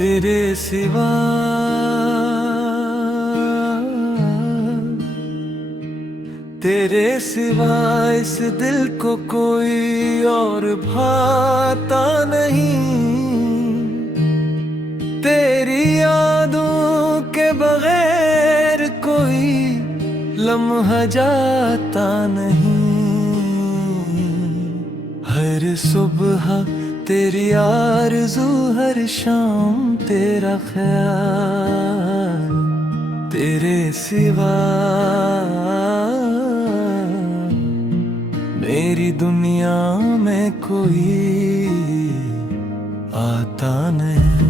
तेरे सिवा तेरे सिवा इस दिल को कोई और भाता नहीं। तेरी यादों के बगैर कोई लम्हा जाता नहीं। हर सुबह तेरी आरज़ू, हर शाम तेरा ख्याल। तेरे सिवा मेरी दुनिया में कोई आता नहीं।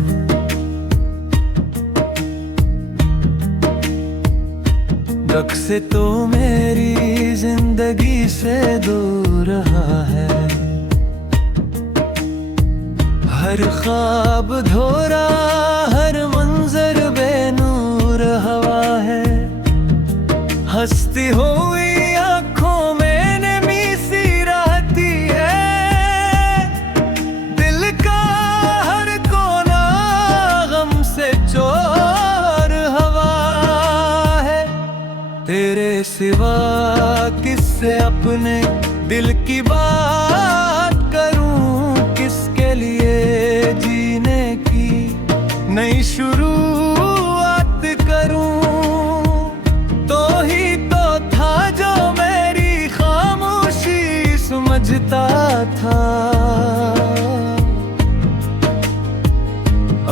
जब से तो मेरी जिंदगी से दूर रहा है। हर ख्वाब धोरा, हर मंजर बेनूर हवा है। हंसती हुई आंखों में नमी सी रहती है। दिल का हर कोना गम से चोर हवा है। तेरे सिवा किससे अपने दिल की बात करूं, किसके लिए जीने की नई शुरुआत करूं। तो ही तो था जो मेरी खामोशी समझता था।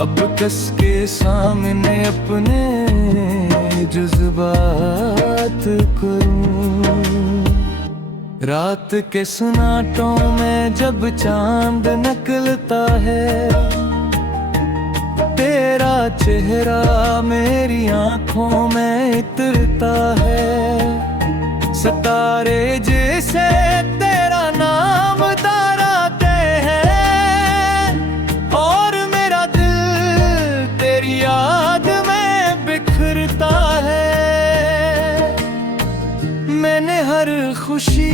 अब कस के सामने अपने जज्बात करूं। रात के सुनाटों में जब चांद निकलता है। तेरा चेहरा मेरी आंखों में इतरता है। सितारे जैसे तेरा नाम ताराते हैं। और मेरा दिल तेरी याद में बिखरता है। मैंने हर खुशी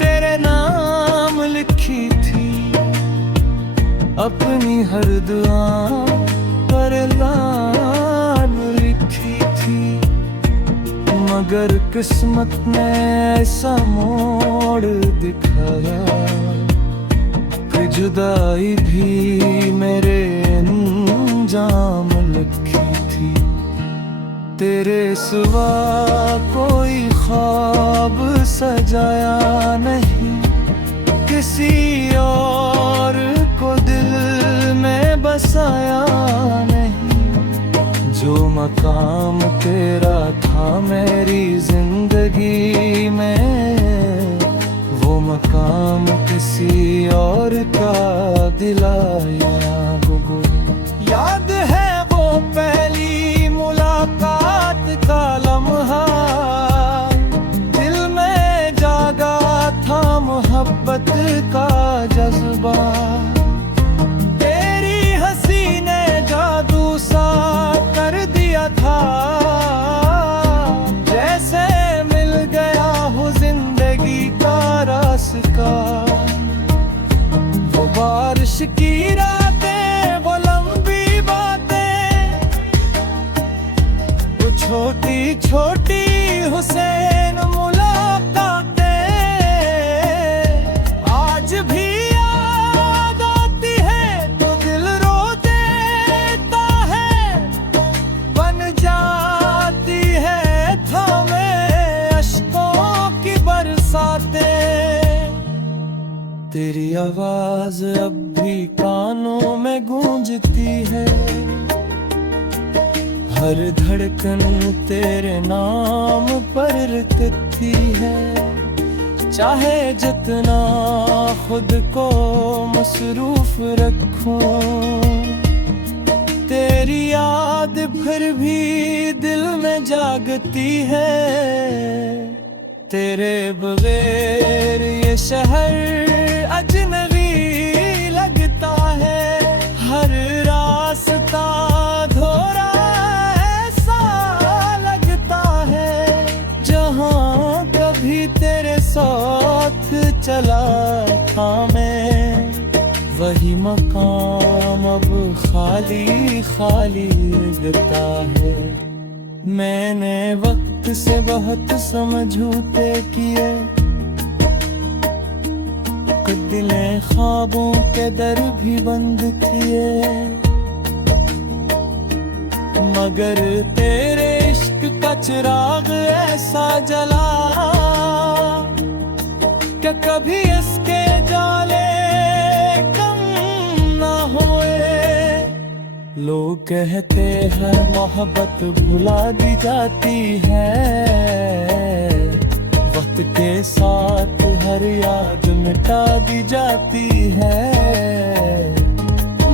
तेरे नाम लिखी थी। अपनी हर दुआ पर लान लिखी थी। मगर किस्मत ने ऐसा मोड़ दिखाया कि जुदाई भी मेरे अंजाम लिखी थी। तेरे सिवा कोई ख्वाब सजाया नहीं। किसी और को दिल में बसाया नहीं। जो मकाम तेरा था मेरी जिंदगी में, वो मकाम किसी और का दिलाया। याद है वो पहली मुलाकात का लम्हा। दिल में जागा था मोहब्बत का जज्बा। तेरी हंसी ने जादू सा कर दिया था। जैसे मिल गया हो जिंदगी का रास्ता। वो बारिश की रातें, वो लंबी बातें, वो छोटी छोटी हुसैन मुलाकातें आज भी याद आती है तो दिल रो देता है। बन जाती है थामे अश्कों की बरसातें। तेरी आवाज अब भी कानों में गूंजती है। हर धड़कन तेरे नाम पर रुकती है। चाहे जितना खुद को मसरूफ रखूं, तेरी याद फिर भी दिल में जागती है। तेरे बगैर ये शहर अजनबी लगता है। हर रास्ता धोरा ऐसा लगता है। जहाँ कभी तेरे साथ चला था मैं, वही मकाम अब खाली खाली दिखता है। मैंने वक्त से बहुत समझौते किए, दिलें ख्वाबों के दर भी बंद किए, मगर तेरे इश्क का चिराग ऐसा जला कि कभी इसके जाले कम ना हुए। लोग कहते हैं मोहब्बत भुला दी जाती है, वक्त के साथ हर याद मिटा दी जाती है,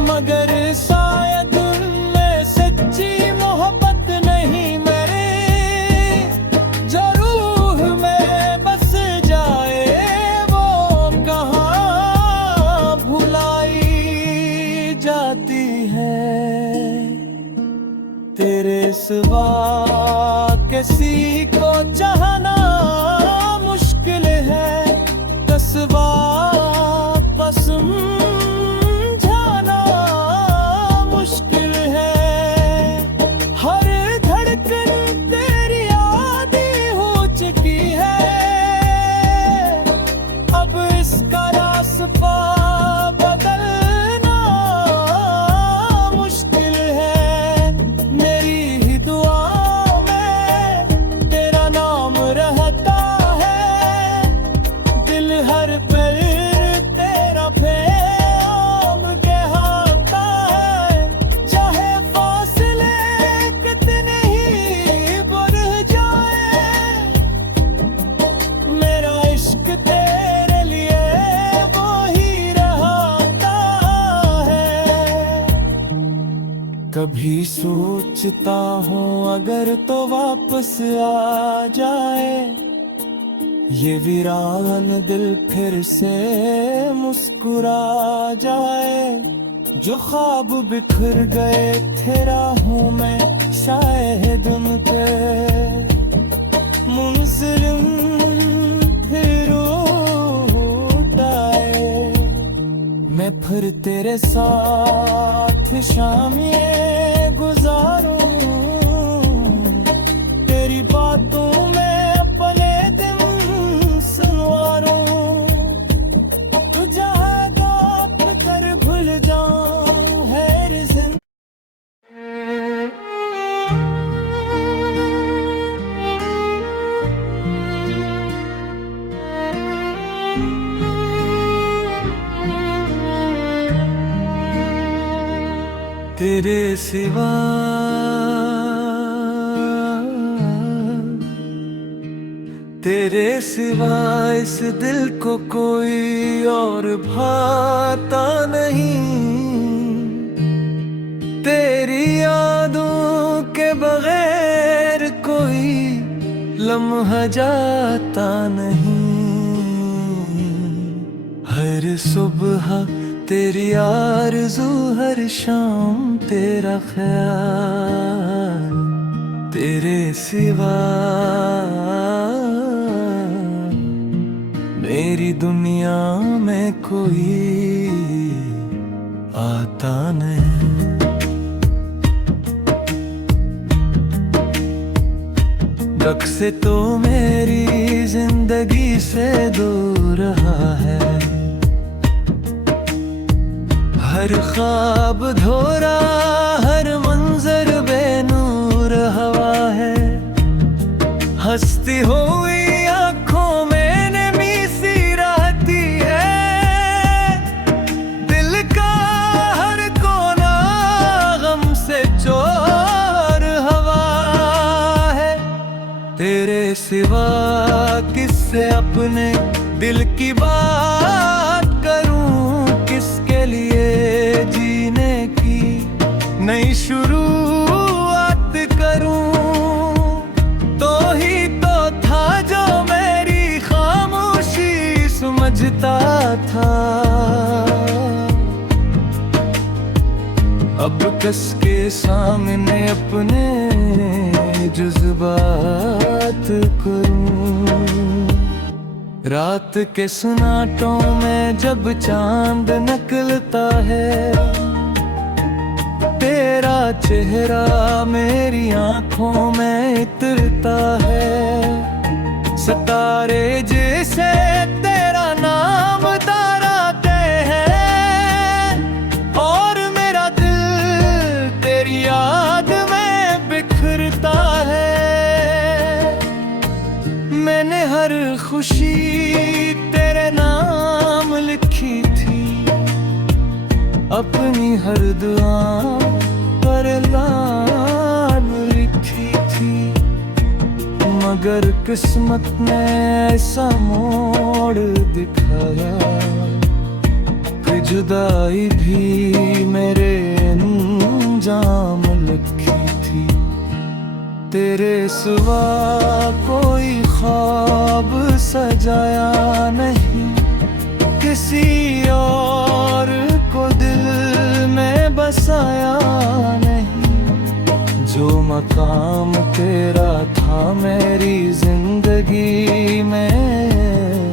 मगर शायद उनमें सच्ची मोहब्बत नहीं मेरे, जो रूह में बस जाए वो कहाँ भुलाई जाती है। तेरे सिवा किसी को चाहना मुश्किल है, कसबा कसम जाना मुश्किल है। हर धड़कन तेरी आदि हो चुकी है, अब इसका रास्ता बदलना मुश्किल है। मेरी ही दुआ में तेरा नाम रहता है, दिल हर पल तेरा पैगाम कहता है, चाहे फासले कितने ही बढ़ जाए, मेरा इश्क तेरे लिए वो ही रहता है। कभी सोचता हूँ अगर तो वापस आ जाए, ये वीरान दिल फिर से मुस्कुरा जाए, जो ख्वाब बिखर गए थे राहों में शायद उन पे मुंसलिम फिर उठ आए। मैं फिर तेरे साथ शाम ये गुजारूं, तेरी बातों में अपने दिन संवारूं, तुझे गाप कर भूल जाऊं है जिंदगी। तेरे सिवा तेरे सिवा इस दिल को कोई और भाता नहीं, तेरी यादों के बगैर कोई लम्हा जाता नहीं। हर सुबह तेरी आरज़ू, हर शाम तेरा ख्याल, तेरे सिवा मेरी दुनिया में कोई आता नहीं। जब से तो मेरी जिंदगी से दूर रहा है, हर ख्वाब धोरा, हर मंजर बेनूर हवा है। हंसती हुई आंखों में नमी सी रहती है, दिल का हर कोना गम से चोर हवा है। तेरे सिवा किससे अपने दिल की बात करूं, किसके लिए जीने की नई शुरुआत करूं। तो ही तो था जो मेरी खामोशी समझता था, अब कस के सामने अपने जज्बात करूं। रात के सन्नाटों में जब चांद निकलता है, तेरा चेहरा मेरी आंखों में इतरता है। सितारे जैसे तेरा नाम दोहराते हैं और मेरा दिल तेरी याद में बिखरता है। मैंने हर खुशी तेरे नाम लिखी थी, अपनी हर दुआ पर लान लिखी थी, मगर किस्मत ने ऐसा मोड़ दिखाया कि जुदाई भी मेरे अंजाम लिखी थी। तेरे सिवा कोई ख्वाब सजाया नहीं, किसी और को दिल में बसाया नहीं। जो मकाम तेरा था मेरी जिंदगी में,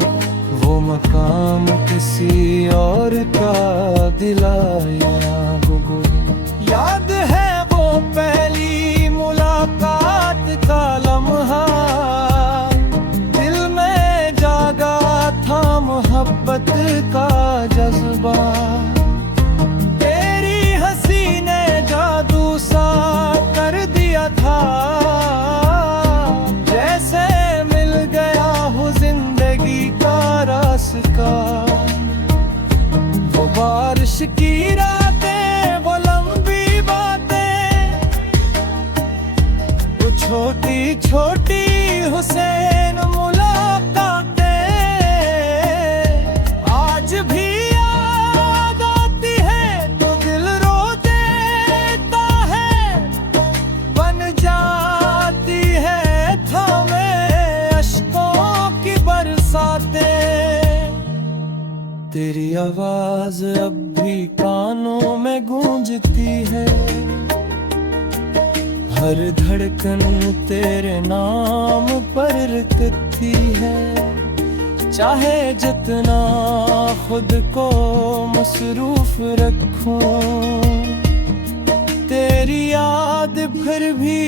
वो मकाम किसी और का दिलाया। याद है वो पहली मुलाकात का लम्हा, दिल में जागा था मोहब्बत का जज्बा। तेरी हंसी ने जादू सा कर दिया था, जैसे मिल गया हो जिंदगी का रास्ता। वो बारिश की रातें, वो लंबी बातें, वो छोटी छोटी हुसैन मुलाकातें आज भी याद आती है तो दिल रो देता है। बन जाती है थामे अश्कों की बरसातें। तेरी आवाज अब भी कानों में गूंजती है, हर धड़कन तेरे नाम पर रुकती है। चाहे जितना खुद को मसरूफ रखूं, तेरी याद फिर भी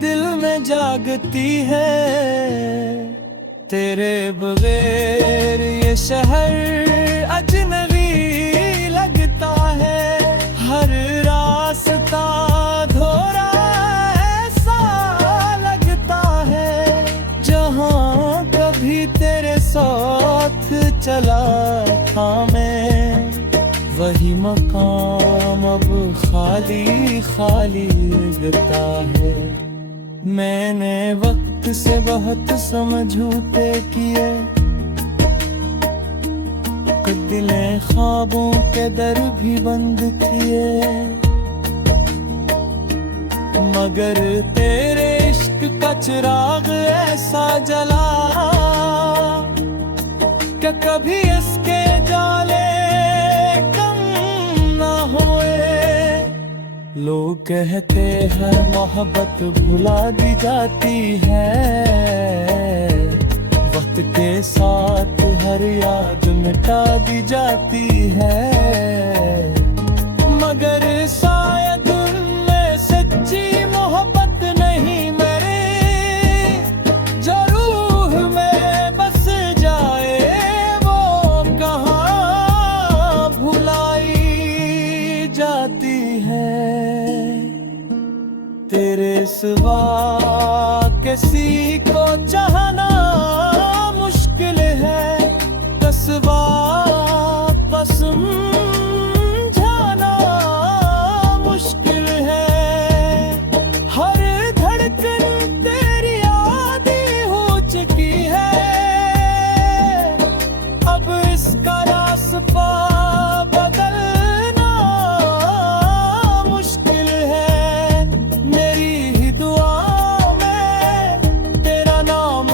दिल में जागती है। तेरे बगैर ये शहर अजनबी लगता है, हर रास्ता धोरा ऐसा लगता है। जहाँ कभी तेरे साथ चला था मैं, वही मकाम अब खाली खाली लगता है। मैंने वक्त से बहुत समझौते किए, दिलें ख्वाबों के दर भी बंद किए, मगर तेरे इश्क का चिराग ऐसा जला कि कभी इसके जाले कम ना होए। लोग कहते हैं मोहब्बत भुला दी जाती है, वक्त के साथ हर याद मिटा दी जाती है। मगर शायद उनमें सच्ची मोहब्बत नहीं मेरे, जो रूह में बस जाए वो कहाँ भुलाई जाती है। तेरे सिवा किसी को चाहना मुश्किल है, कसवा कसम जाना मुश्किल है। हर धड़कन तेरी आदी हो चुकी है, अब इसका रास्ता बदलना मुश्किल है। मेरी ही दुआ में तेरा नाम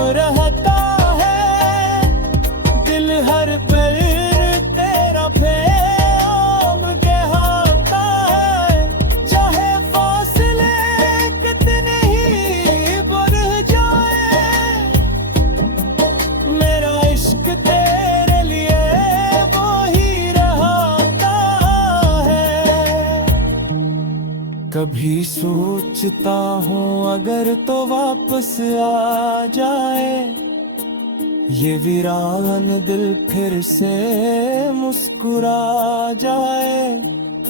कभी सोचता हूँ अगर तो वापस आ जाए ये वीरान दिल फिर से मुस्कुरा जाए।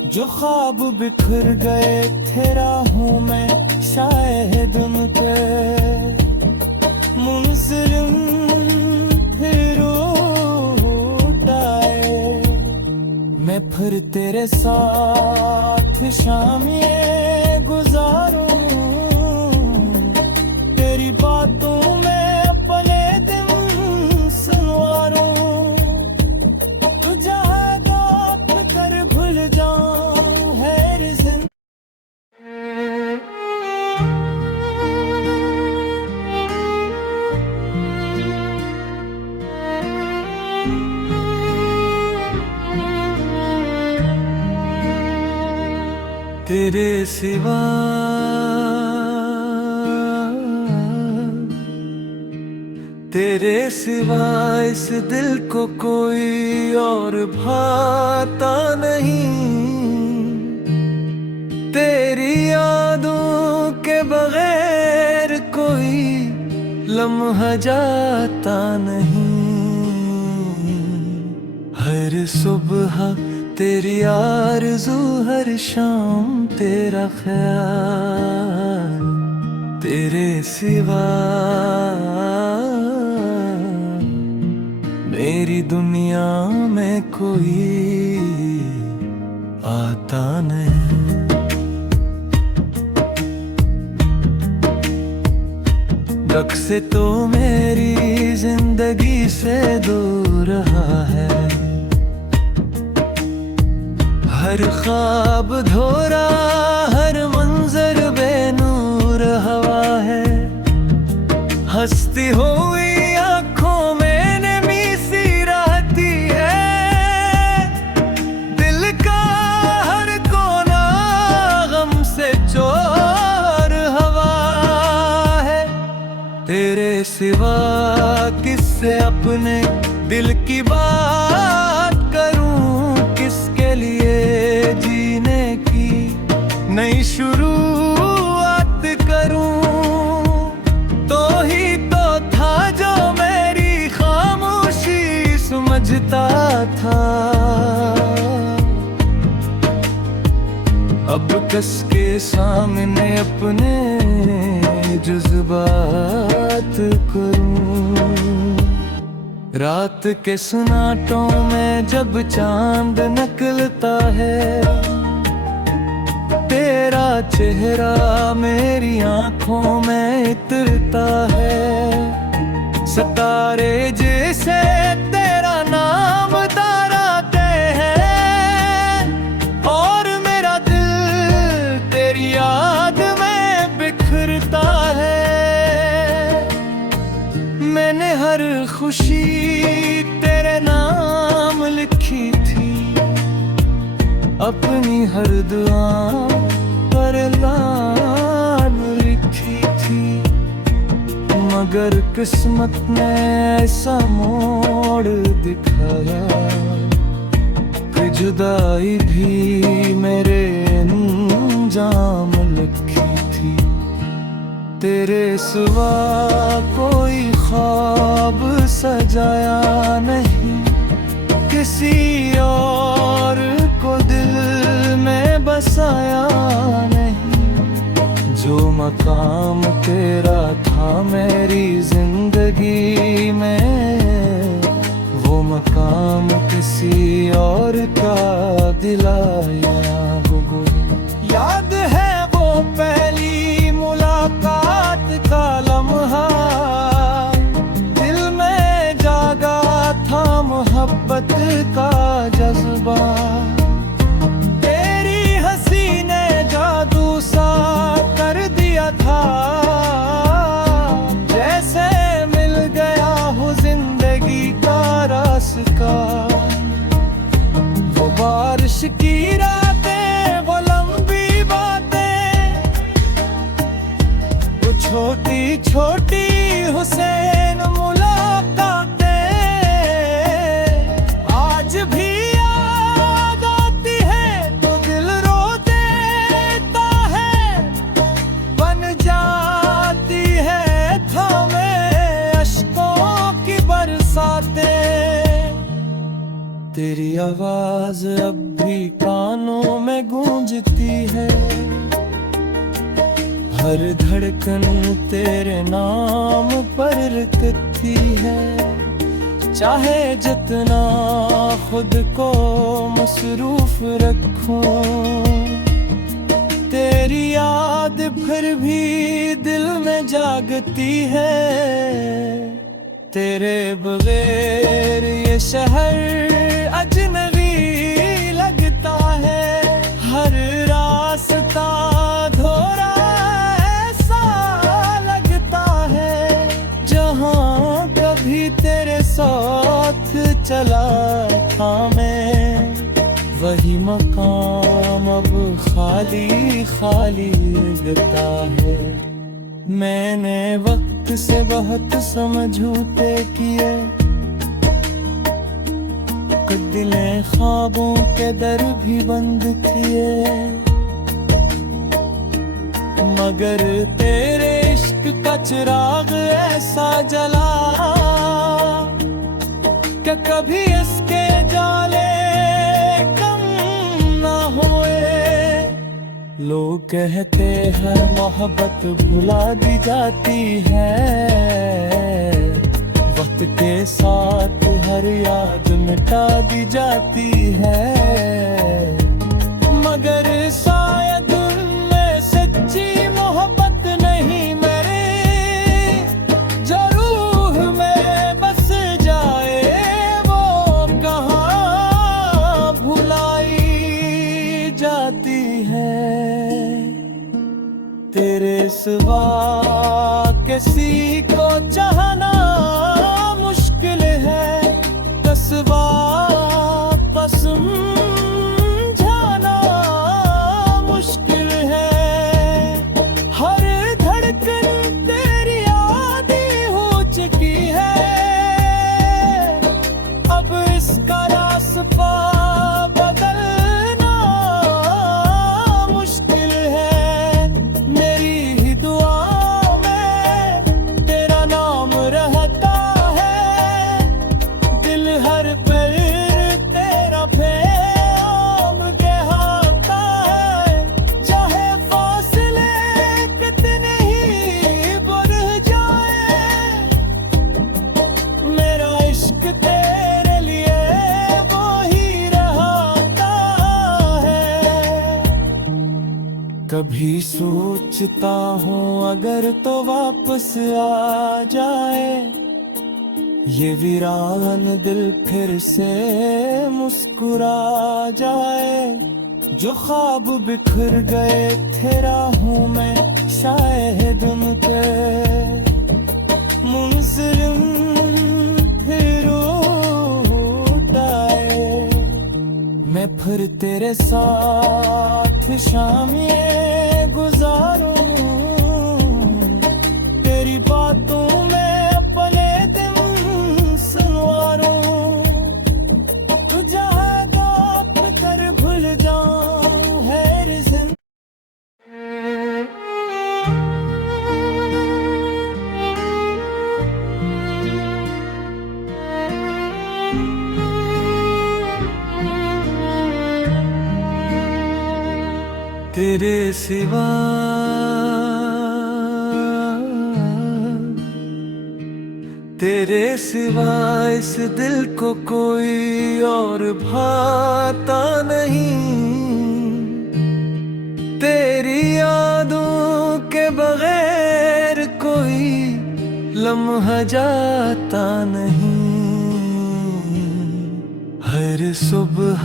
जो ख्वाब बिखर गए थे राहों में शायद उन पे मुंसलिम फिर उठ आए। मैं फिर तेरे साथ शाम ये गुजारूं, तेरी बातों में अपने दिन संवारूं। तू जहाँ बात कर भूल जाऊं है जिंदगी। तेरे सिवा तेरे सिवा इस दिल को कोई और भाता नहीं। तेरी यादों के बगैर कोई लम्हा जाता नहीं। हर सुबह तेरी आरज़ू हर शाम तेरा ख्याल। तेरे सिवा मेरी दुनिया में कोई आता नहीं। रख से तो मेरी जिंदगी से दूर रहा है। हर ख्वाब धोरा हर मंजर बेनूर हवा है। हंसती हुई आंखों में नमी सी रहती है। दिल का हर कोना गम से चोर हवा है। तेरे सिवा किससे अपने दिल की बात करूं, किसके लिए जीने की नई शुरुआत करूं। तो ही तो था जो मेरी खामोशी समझता था। अब कस के सामने अपने जज्बात करूं। रात के सन्नाटों में जब चांद निकलता है, तेरा चेहरा मेरी आंखों में इतरता है। सितारे जैसे तेरा नाम ताराते हैं और मेरा दिल तेरी याद में बिखरता है। मैंने हर खुशी तेरे नाम लिखी थी, अपनी हर दुआ पर नाम लिखी थी। मगर किस्मत ने ऐसा मोड़ दिखाया कि जुदाई भी मेरे अंजाम लिखी थी। तेरे सिवा कोई ख्वाब सजाया नहीं, किसी और को दिल में बसाया नहीं। जो मकाम तेरा था मेरी जिंदगी में, वो मकाम किसी और का दिलाया हो। याद है वो पहली मुलाकात का लम्हा, दिल में जागा था मोहब्बत का जज्बा। तेरी हंसी ने जादू सा कर दिया था, जैसे मिल गया हो जिंदगी का रास्ता। वो बारिश की रातें, वो लंबी बातें, वो छोटी छोटी हुसैन मुलाकातें आज भी याद आती है तो दिल रो देता है। आवाज अब भी कानों में गूंजती है, हर धड़कन तेरे नाम पर रुकती है। चाहे जितना खुद को मसरूफ रखूं, तेरी याद फिर भी दिल में जागती है। तेरे बगैर ये शहर अजनबी लगता है, हर रास्ता धोरा ऐसा लगता है। जहाँ कभी तेरे साथ चला था मैं, वही मकाम अब खाली खाली लगता है। मैंने वक्त से बहुत समझौते किए, दिलें ख्वाबों के दर भी बंद किए, मगर तेरे इश्क का चिराग ऐसा जला कि कभी इसके जाले कम ना हुए। लोग कहते हैं मोहब्बत भुला दी जाती है, वक्त के साथ हर याद मिटा दी जाती है। मगर शायद उनमें सच्ची मोहब्बत नहीं मेरे, जो रूह में बस जाए वो कहाँ भुलाई जाती है। तेरे सिवा किसी को चाहना मुश्किल है, कसबा कसम जाना मुश्किल है। हर धड़कन तेरी आदि हो चुकी है, अब इसका रास्ता बदलना मुश्किल है। मेरी ही दुआ में तेरा नाम रहता है, दिल हर पल तेरा पैगाम कहता है। चाहे फासले कितने ही बढ़ जाए, मेरा इश्क तेरे लिए वो ही रहता है। कभी सोचता हूँ अगर तो वापस आ जाए, ये वीरान दिल फिर से मुस्कुरा जाए। जो ख्वाब बिखर गए थे राहों में शायद उन पे मुंसलिम फिर उठ आए। मैं फिर तेरे साथ शाम ये गुजारूं, तेरी बातों में अपने दिन संवारूं। तू चाहेगा कर भूल जाऊं हर जिंदगी। तेरे सिवा तेरे सिवा इस दिल को कोई और भाता नहीं। तेरी यादों के बगैर कोई लम्हा जाता नहीं। हर सुबह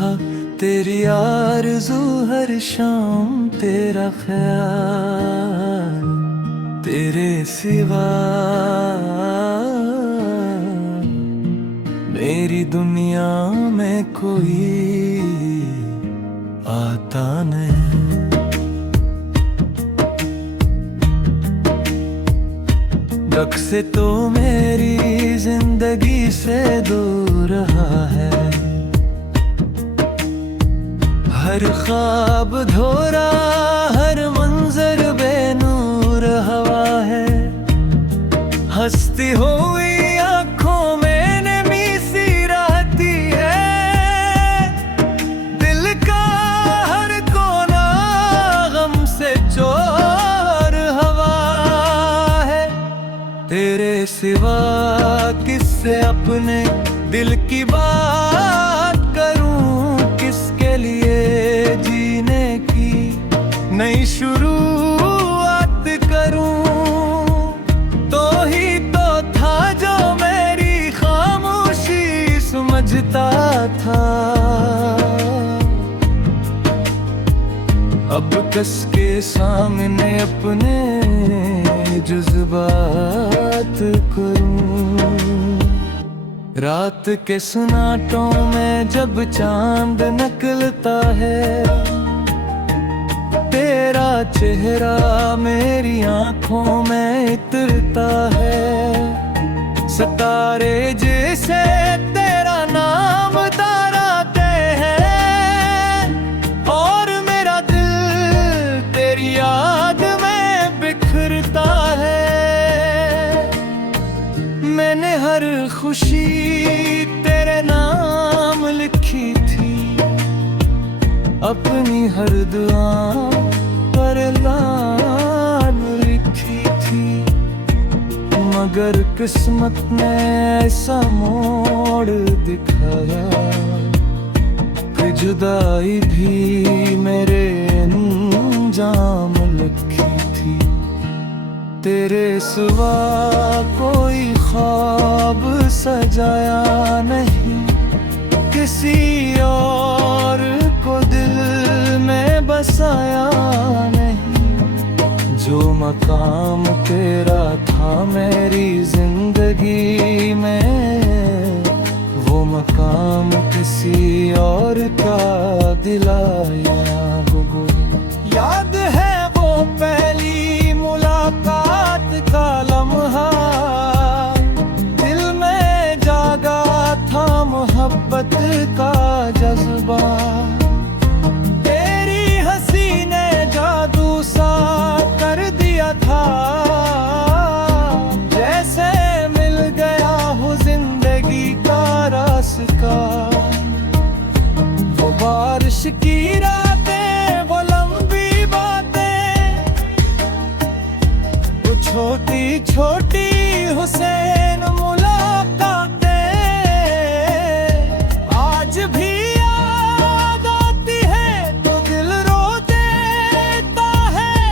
तेरी आरज़ू, हर शाम तेरा ख्याल। तेरे सिवा मेरी दुनिया में कोई आता नहीं। रख से तो मेरी जिंदगी से दूर रहा है, हर ख्वाब धोरा, हर मंजर बेनूर हवा है। हंसती हुई आंखों में नमी सी रहती है, सिवा किससे अपने दिल की बात करूं, किसके लिए जीने की नई शुरुआत करूं। तो ही तो था जो मेरी खामोशी समझता था, अब कस के सामने अपने जज्बात करूं। रात के सन्नाटों में जब चांद निकलता है, तेरा चेहरा मेरी आंखों में इतरता है। सितारे जैसे तेरा नाम ताराते हैं, और मेरा दिल तेरी याद में बिखरता है। मैंने हर खुशी तेरे नाम लिखी थी, अपनी हर दुआ पर लान लिखी थी। मगर किस्मत ने ऐसा मोड़ दिखाया कि जुदाई भी मेरे अंजाम लिखी थी। तेरे सिवा कोई ख्वाब सजाया नहीं, किसी और को दिल में बसाया नहीं। जो मकाम तेरा था मेरी जिंदगी में, वो मकाम किसी और का दिलाया हो। याद है वो पहली मुलाकात का लम्हा, दिल में जागा था मोहब्बत का जज्बा। तेरी हंसी ने जादू सा कर दिया था, जैसे मिल गया हो जिंदगी का रास्ता। वो बारिश की रातें, वो लंबी बातें, वो छोटी छोटी हुसैन मुलाकातें आज भी याद आती है तो दिल रो देता है।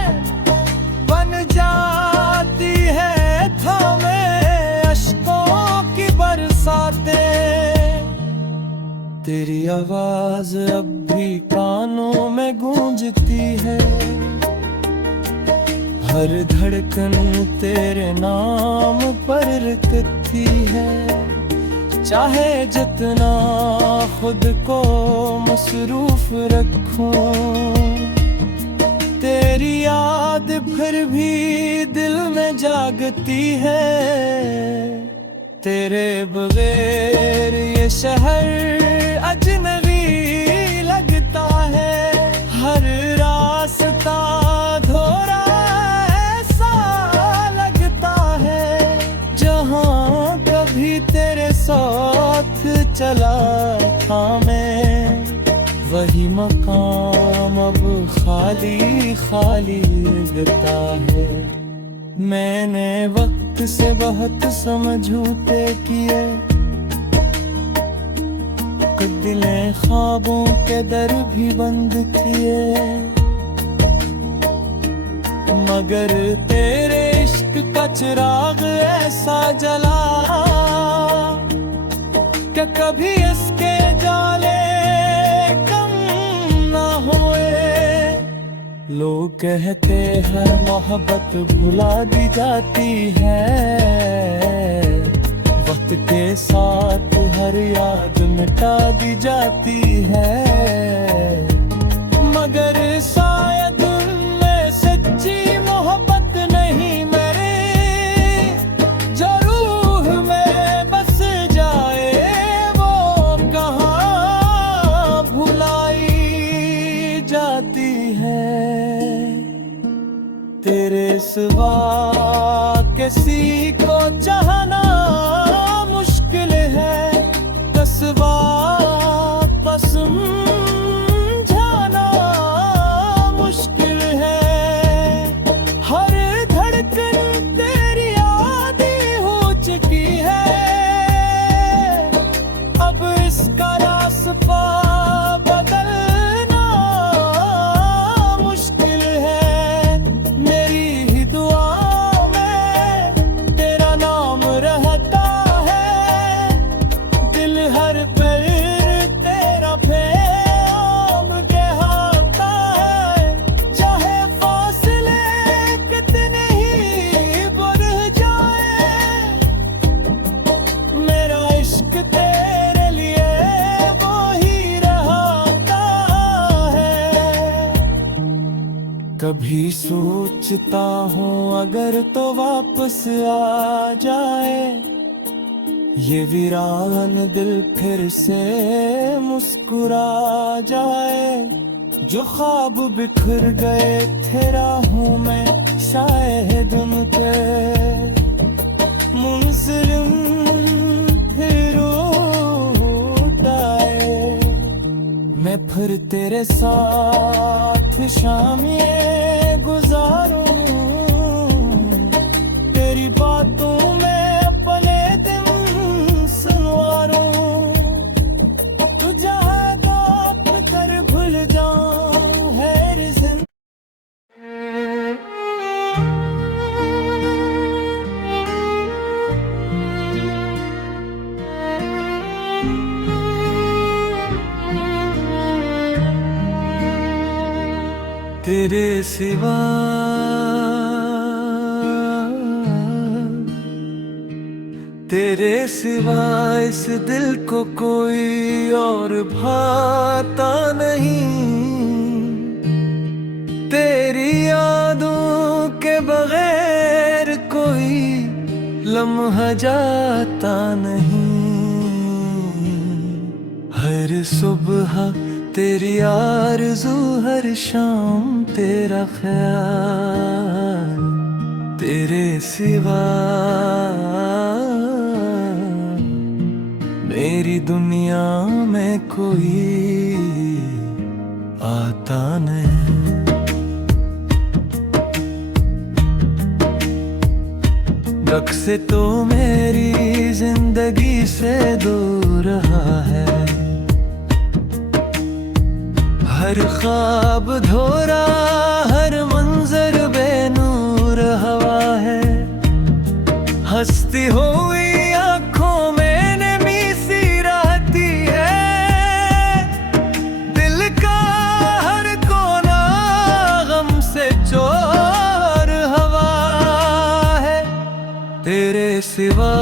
बन जाती है थामे अश्कों की बरसातें। तेरी आवाज अब भी कानों में गूंजती है, हर धड़कन तेरे नाम पर रुकती है। चाहे जितना खुद को मसरूफ रखूं, तेरी याद फिर भी दिल में जागती है। तेरे बगैर ये शहर अजनबी लगता है, हर रास्ता धोरा तेरे साथ चला था मैं। वही मकाम अब खाली खाली लगता है। मैंने वक्त से बहुत समझौते किए, दिलें ख्वाबों के दर भी बंद किए, मगर तेरे इश्क का चिराग ऐसा जला कि कभी इसके जाले कम ना हुए। लोग कहते हैं मोहब्बत भुला दी जाती है, वक्त के साथ हर याद मिटा दी जाती है। मगर शायद उनमें सच्ची मोहब्बत नहीं मेरे, जो रूह में बस जाए वो कहाँ भुलाई जाती है। तेरे सिवा किसी को चाहना मुश्किल है, कसबा कसम जाना मुश्किल है। हर धड़कन तेरी आदि हो कभी सोचता हूँ अगर तो वापस आ जाए ये वीरान दिल फिर से मुस्कुरा जाए। जो ख्वाब बिखर गए थे राहों में शायद उनके मुंसलिम फिर उठ आए। मैं फिर तेरे साथ शाम ये गुजारूं, तेरी बातों में अपने दिन संवारूं। तू चाहेगा कर भूल जाऊं है रिज़न। तेरे सिवा तेरे सिवा इस दिल को कोई और भाता नहीं। तेरी यादों के बगैर कोई लम्हा जाता नहीं। हर सुबह तेरी आरज़ू हर शाम तेरा ख्याल। तेरे सिवा मेरी दुनिया में कोई आता नहीं। जब से तो मेरी जिंदगी से दूर रहा है। हर ख्वाब धोरा हर मंजर बेनूर हवा है। हंसती हुई आंखों में नमी सी रहती है। दिल का हर कोना गम से चोर हवा है। तेरे सिवा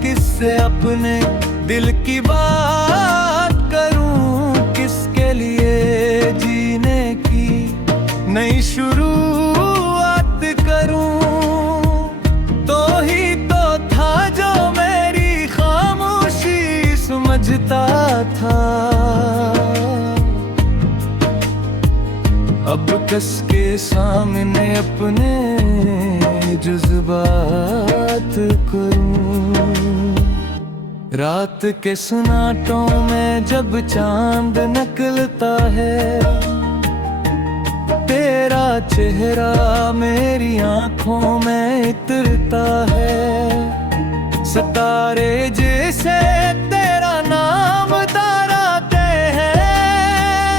किससे अपने दिल की बात करूं, किसके लिए जीने की नई शुरुआत करूं। तो ही तो था जो मेरी खामोशी समझता था। अब कस के सामने अपने जज्बात करूं। रात के सुनाटों में जब चांद निकलता है, तेरा चेहरा मेरी आंखों में इतरता है। सितारे जैसे तेरा नाम ताराते हैं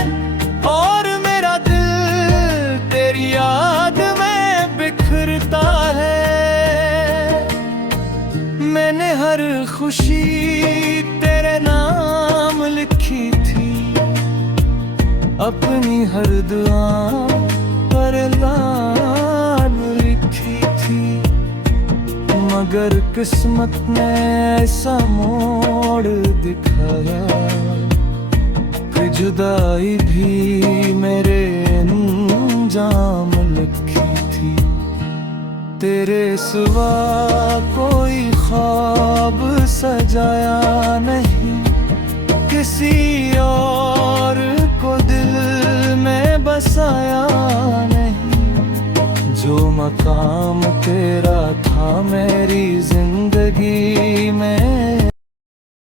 और मेरा दिल तेरी याद में बिखरता है। मैंने हर खुशी तेरे नाम लिखी थी, अपनी हर दुआ पर लान लिखी थी। मगर किस्मत ने ऐसा मोड़ दिखाया कि जुदाई भी मेरे अंजाम लिखी थी। तेरे सिवा कोई ख्वाब सजाया नहीं, किसी और को दिल में बसाया नहीं। जो मकाम तेरा था मेरी जिंदगी में